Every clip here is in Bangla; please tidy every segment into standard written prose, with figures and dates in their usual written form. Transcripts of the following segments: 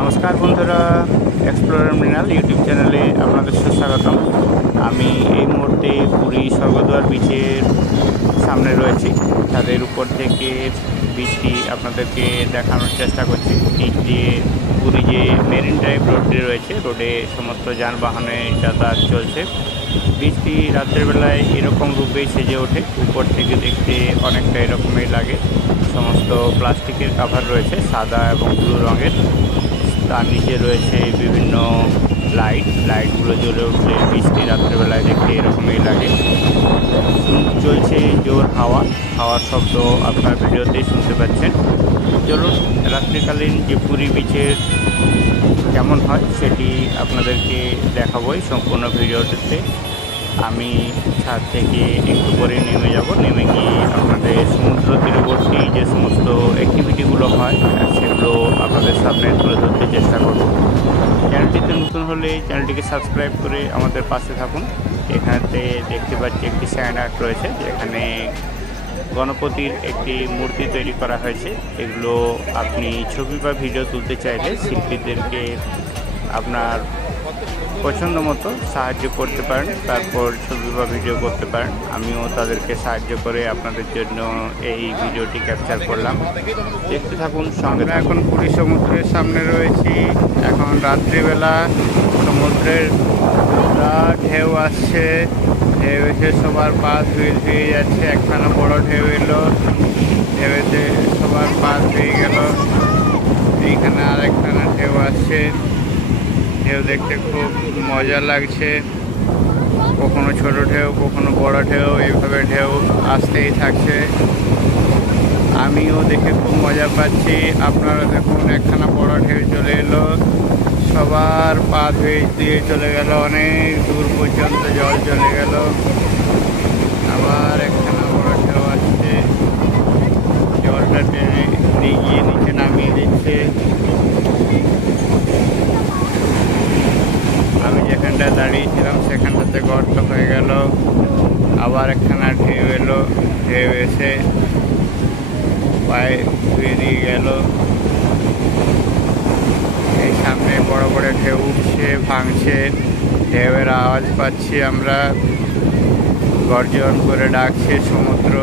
নমস্কার বন্ধুরা, এক্সপ্লোরার মৃণাল ইউটিউব চ্যানেলে আপনাদের সুস্বাগতম। আমি এই মুহূর্তে পুরী স্বর্গদ্বার বিচের সামনে রয়েছি। তাদের উপর থেকে বিচটি আপনাদেরকে দেখানোর চেষ্টা করছি। বিচ দিয়ে পুরী যে মেরিন ড্রাইভ রোডটি রয়েছে, রোডে সমস্ত যানবাহনে যাতায়াত চলছে। বিচটি রাত্রের বেলায় এরকম রূপেই সেজে ওঠে। উপর থেকে দেখতে অনেকটা এরকমই লাগে। সমস্ত প্লাস্টিকের কাভার রয়েছে সাদা এবং ব্লু রঙের। তার নিচে রয়েছে বিভিন্ন লাইটগুলো জ্বলে উঠলে বৃষ্টি রাত্রেবেলায় দেখতে এরকমই লাগে। চলছে জোর হাওয়ার শব্দ আপনার ভিডিওতেই শুনতে পাচ্ছেন। চলুন রাত্রিকালীন যে পুরী বিচের কেমন হয় সেটি আপনাদেরকে দেখাবোই সম্পূর্ণ ভিডিওটিতে। আমি ছাদ থেকে একটু করে নেমে যাব, নেমে গিয়ে আপনাদের সমুদ্র তীরবর্তী যে সমস্ত অ্যাক্টিভিটিগুলো হয় সেগুলো আপনাদের সামনে তুলে ধরতে চেষ্টা করব। চ্যানেলটিতে নতুন হলে চ্যানেলটিকে সাবস্ক্রাইব করে আমাদের পাশে থাকুন। এখানেতে দেখতে পাচ্ছি একটি সাইন আর্ট রয়েছে, যেখানে গণপতির একটি মূর্তি তৈরি করা হয়েছে। এগুলো আপনি ছবি বা ভিডিও তুলতে চাইলে শিল্পীদেরকে আপনার পছন্দ মতো সাহায্য করতে পারেন, তারপর ছবি বা ভিডিও করতে পারেন। আমিও তাদেরকে সাহায্য করে আপনাদের জন্য এই ভিডিওটি ক্যাপচার করলাম। দেখতে থাকুন সঙ্গে। এখন পুরী সমুদ্রের সামনে রয়েছি। এখন রাত্রিবেলা সমুদ্রের ঢেউ আসছে, ঢেউ এসে সবার পা ধুয়ে ধুয়ে যাচ্ছে। একখানা বড় ঢেউ এলো, ঢেউতে সবার পা ধুয়ে গেল। এইখানে আরেকখানা ঢেউ আসছে, ঢেউ দেখতে খুব মজা লাগছে। কখনো ছোট ঢেউ, কখনো বড় ঢেউ, এইভাবে ঢেউ আসতেই থাকছে। আমিও দেখে খুব মজা পাচ্ছি। আপনারা দেখুন, একখানা বড় ঢেউ চলে এলো, সবার পা ধুয়ে দিয়ে চলে গেল, অনেক দূর পর্যন্ত জল চলে গেল। আবার একখানা বড় ঢেউ আসছে, জলটা টেনে নিয়ে গিয়ে নিচে নামিয়ে দিচ্ছে। আমি যেখানটা দাঁড়িয়েছিলাম সেখানটাতে গর্ত হয়ে গেল। আবার একখানা ঢেউ এলো, ঢেউ এসে পায়ে ধুয়ে দিয়ে গেল। এই সামনে বড় বড় ঢেউ উঠছে, ভাঙছে, ঢেউয়ের আওয়াজ পাচ্ছি আমরা। গর্জন করে ডাকছে সমুদ্র।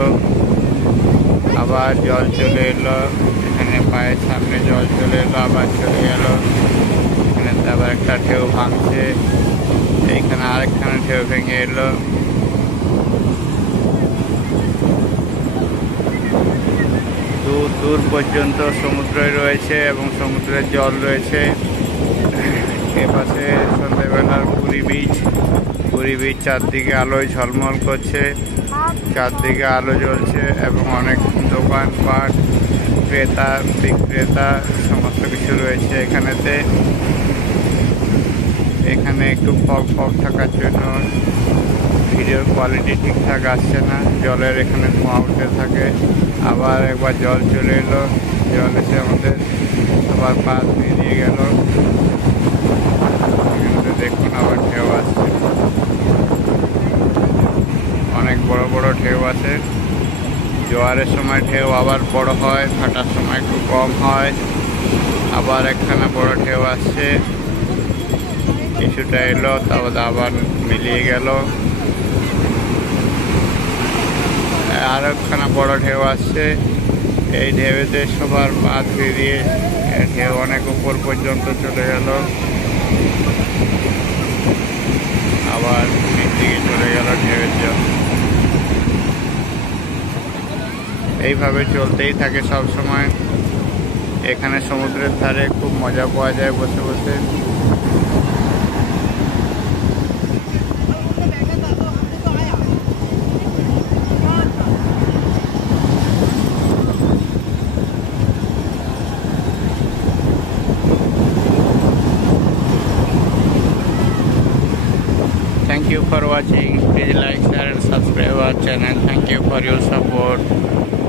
আবার জল চলে এলো, এখানে পায়ের সামনে জল চলে এলো, আবার চলে গেল। এখানে আবার একটা ঢেউ ভাঙছে, এইখানে আরেকখানা ঢেউ ভেঙে এলো। দূর দূর পর্যন্ত সমুদ্রই রয়েছে এবং সমুদ্রের জল রয়েছে। এপাশে সন্ধ্যেবেলার পুরী বিচ চারদিকে আলোয় ঝলমল করছে, চারদিকে আলো জ্বলছে এবং অনেক দোকানপাট, ক্রেতা বিক্রেতা সমস্ত কিছু রয়েছে এখানেতে। এখানে একটু ফগ থাকার জন্য ভিডিওর কোয়ালিটি ঠিকঠাক আসছে না। জলের এখানে ধোঁয়া উঠতে থাকে। আবার একবার জল চলে এলো, জল এসে আমাদের সবার পা ধুয়ে দিয়ে গেল। দেখুন আবার ঢেউ আসছে, অনেক বড় বড় ঢেউ আছে। জোয়ারের সময় ঢেউ আবার বড় হয়, ফাটার সময় একটু কম হয়। আবার একখানা বড় ঢেউ আসছে, কিছুটা এলো, তারপর আবার মিলিয়ে গেল। আর একখানা বড় ঢেউ আসছে। এই ঢেউতে সবার পা ধুয়ে দিয়ে ঢেউ অনেক উপর পর্যন্ত চলে গেল, আবার নিচে চলে গেল ঢেউয়ের জল। এইভাবে চলতেই থাকে সব সময়। এখানে সমুদ্রের ধারে খুব মজা পাওয়া যায় বসে বসে। Thank you for watching. Please like, share and subscribe our channel. Thank you for your support.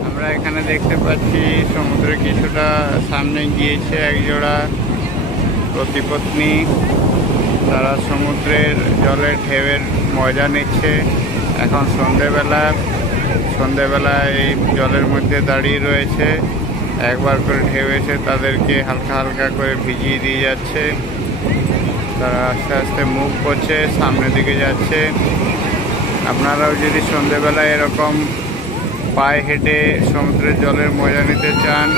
আমরা এখানে দেখতে পাচ্ছি সমুদ্রে কিছুটা সামনে গিয়েছে একজোড়া পতি-পত্নী। তারা সমুদ্রের জলের ঢেউয়ের মজা নিচ্ছে। এখন সন্ধেবেলা এই জলের মধ্যে দাঁড়িয়ে রয়েছে। একবার করে ঢেউ এসে তাদেরকে হালকা হালকা করে ভিজিয়ে দিয়ে যাচ্ছে। তারা আস্তে আস্তে মুভ করছে, সামনের দিকে যাচ্ছে। আপনারাও যদি সন্ধেবেলায় এরকম পায়ে হেঁটে সমুদ্রের জলের মজা নিতে চান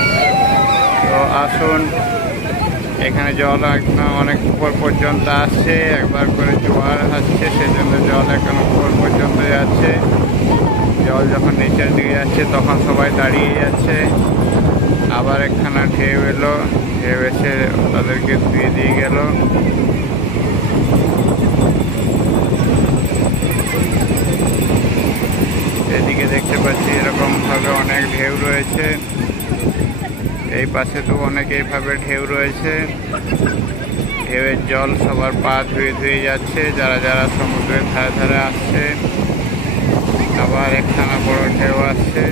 তো আসুন। এখানে জল একদম অনেক উপর পর্যন্ত আসছে, একবার করে জোয়ার আসছে, সেজন্য জল এখন উপর পর্যন্ত যাচ্ছে। জল যখন নিচের দিকে যাচ্ছে তখন সবাই দাঁড়িয়ে যাচ্ছে। আবার একখানা ঢেউ এলো, ঢেউ এসে তাদেরকে ধুয়ে দিয়ে গেল। এদিকে দেখতে পাচ্ছি এরকম ভাবে অনেক ঢেউ রয়েছে, এই পাশে তো অনেক এইভাবে ঢেউ রয়েছে। ঢেউয়ের জল সবার পা ধুয়ে ধুয়ে যাচ্ছে যারা যারা সমুদ্রের ধারে ধারে আসছে। আবার একখানা বড় ঢেউ আসছে,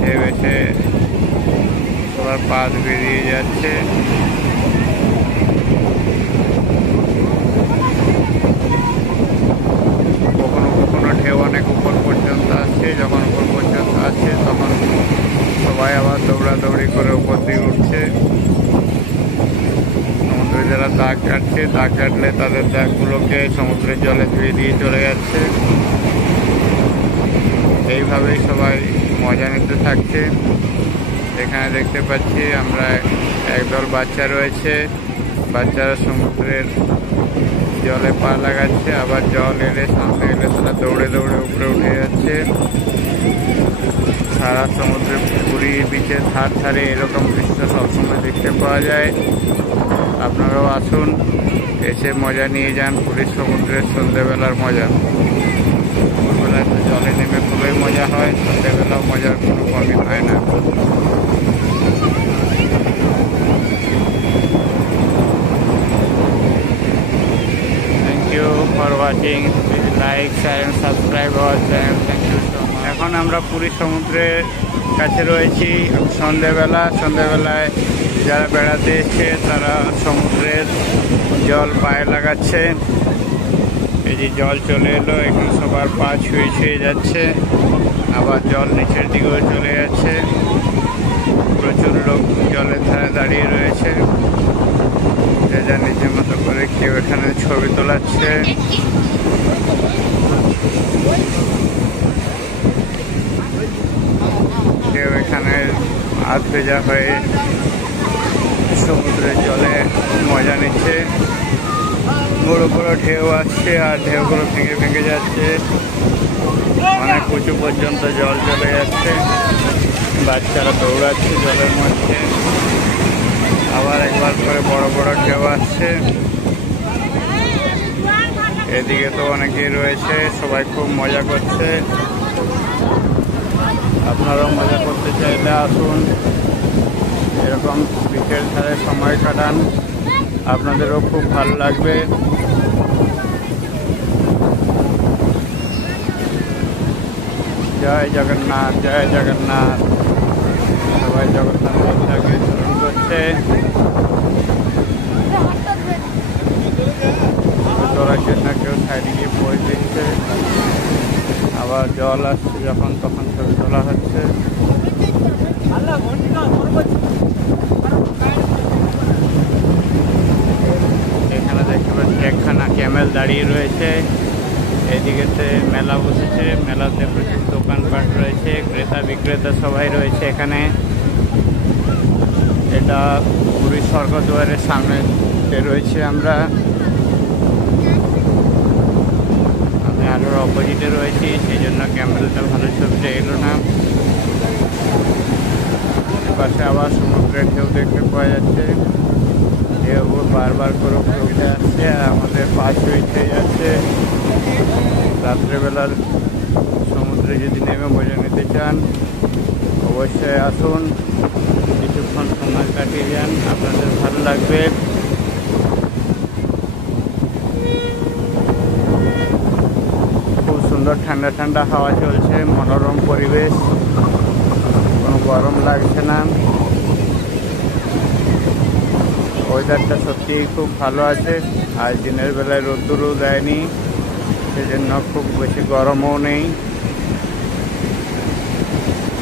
ঢেউ এসে সবার পা ধুয়ে দিয়ে যাচ্ছে। কখনো কখনো ঢেউ অনেক উপর পর্যন্ত আসছে, যখন উপর পর্যন্ত আসছে তখন সবাই আবার দৌড়াদৌড়ি করে উপর দিয়ে উঠছে। সমুদ্রে যারা দাগ কাটছে, দাগ কাটলে তাদের দাগগুলোকে সমুদ্রের জলে ধুয়ে দিয়ে চলে যাচ্ছে। এইভাবেই সবাই মজা নিতে থাকছে। এখানে দেখতে পাচ্ছি আমরা একদল বাচ্চা রয়েছে, বাচ্চারা সমুদ্রের জলে পা লাগাচ্ছে, আবার জল এলে সামনে এলে তারা দৌড়ে দৌড়ে উপরে উঠে যাচ্ছে। সারা সমুদ্রের পুরী বিচের ধার ধারে এরকম দৃশ্য সবসময় দেখতে পাওয়া যায়। আপনারাও আসুন, এসে মজা নিয়ে যান পুরীর সমুদ্রের সন্ধ্যেবেলার মজা। দুপুরবেলায় তো জলে নেমে খুবই মজা হয়, সন্ধ্যেবেলাও মজার কোনো কমই হয় না। Thank you for watching, please like share and subscribe our channel. Thank you so much. এখন আমরা পুরী সমুদ্রের কাছে রয়েছি। সন্ধ্যেবেলায় যারা বেড়াতে এসছে তারা সমুদ্রের জল পায়ে লাগাচ্ছে। এই যে জল চলে এলো, এখানে সবার পা ছুঁয়ে ছুঁয়ে যাচ্ছে, আবার জল নিচের দিকেও চলে যাচ্ছে। প্রচুর লোক জলের ধারে দাঁড়িয়ে রয়েছে, যে যার নিজের মতো করে কেউ এখানে ছবি তোলাচ্ছে। কেউ এখানে হাত ভেজা হয়ে সমুদ্রের জলে মজা নিচ্ছে। বড় বড় ঢেউ আসছে আর ঢেউগুলো ভেঙে ভেঙে যাচ্ছে, অনেক উঁচু পর্যন্ত জল চলে যাচ্ছে। বাচ্চারা দৌড়াচ্ছে জলের মধ্যে, আবার একবার করে বড় বড় ঢেউ আসছে। এদিকে তো অনেকেই রয়েছে, সবাই খুব মজা করছে। আপনারাও মজা করতে চাইলে আসুন, এরকম বিকেল ধারে সময় কাটান, আপনাদেরও খুব ভালো লাগবে। জয় জগন্নাথ, জয় জগন্নাথ। সবাই জগন্নাথ দেবতাকে স্মরণ করছে। তোলার জন্য কেউ সাইডে গিয়ে পড়ে দিচ্ছে, আবার জল আসছে যখন তখন ছবি তোলা হচ্ছে। এখানে দেখতে পাচ্ছি একখানা ক্যামেল দাঁড়িয়ে রয়েছে। এদিকেতে মেলা বসেছে, মেলাতে প্রচুর দোকানপাট রয়েছে, ক্রেতা বিক্রেতা সবাই রয়েছে এখানে। এটা পুরী স্বর্গদ্বারের সামনে রয়েছে। আমি আরো অপোজিটে রয়েছি, সেই জন্য ক্যামেরাটা ভালো ছবিটা এলো না। পাশে আবার সমুদ্রের ঢেউ দেখতে পাওয়া যাচ্ছে, ঢেউ বারবার করে উঠে আসছে আর আমাদের পাশে উঠে যাচ্ছে। রাত্রেবেলার সমুদ্রে যদি নেমে মজা নিতে চান অবশ্যই আসুন, কিছুক্ষণ সময় কাটিয়ে যান, আপনাদের ভালো লাগবে। খুব সুন্দর ঠান্ডা ঠান্ডা হাওয়া চলছে, মনোরম পরিবেশ, কোনো গরম লাগছে না। ওয়েদারটা সত্যিই খুব ভালো আছে, আর দিনের বেলায় রোদ্দুরও দেয়নি, সেজন্য খুব বেশি গরমও নেই।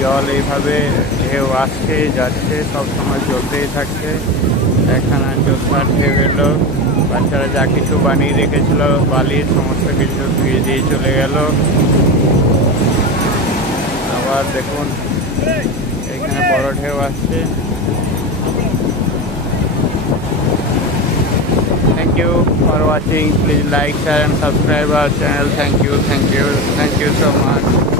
জল এইভাবে ঢেউ আসছে যাচ্ছে, সবসময় চলতেই থাকছে। এখানে জোছার ঢেউ এলো, বাচ্চারা যা কিছু বানিয়ে রেখেছিল বালির সমস্ত কিছু ধুয়ে দিয়ে চলে গেল। আবার দেখুন এখানে বড় ঢেউ আসছে। Thank you for watching. Please like, share and subscribe our channel. Thank you so much.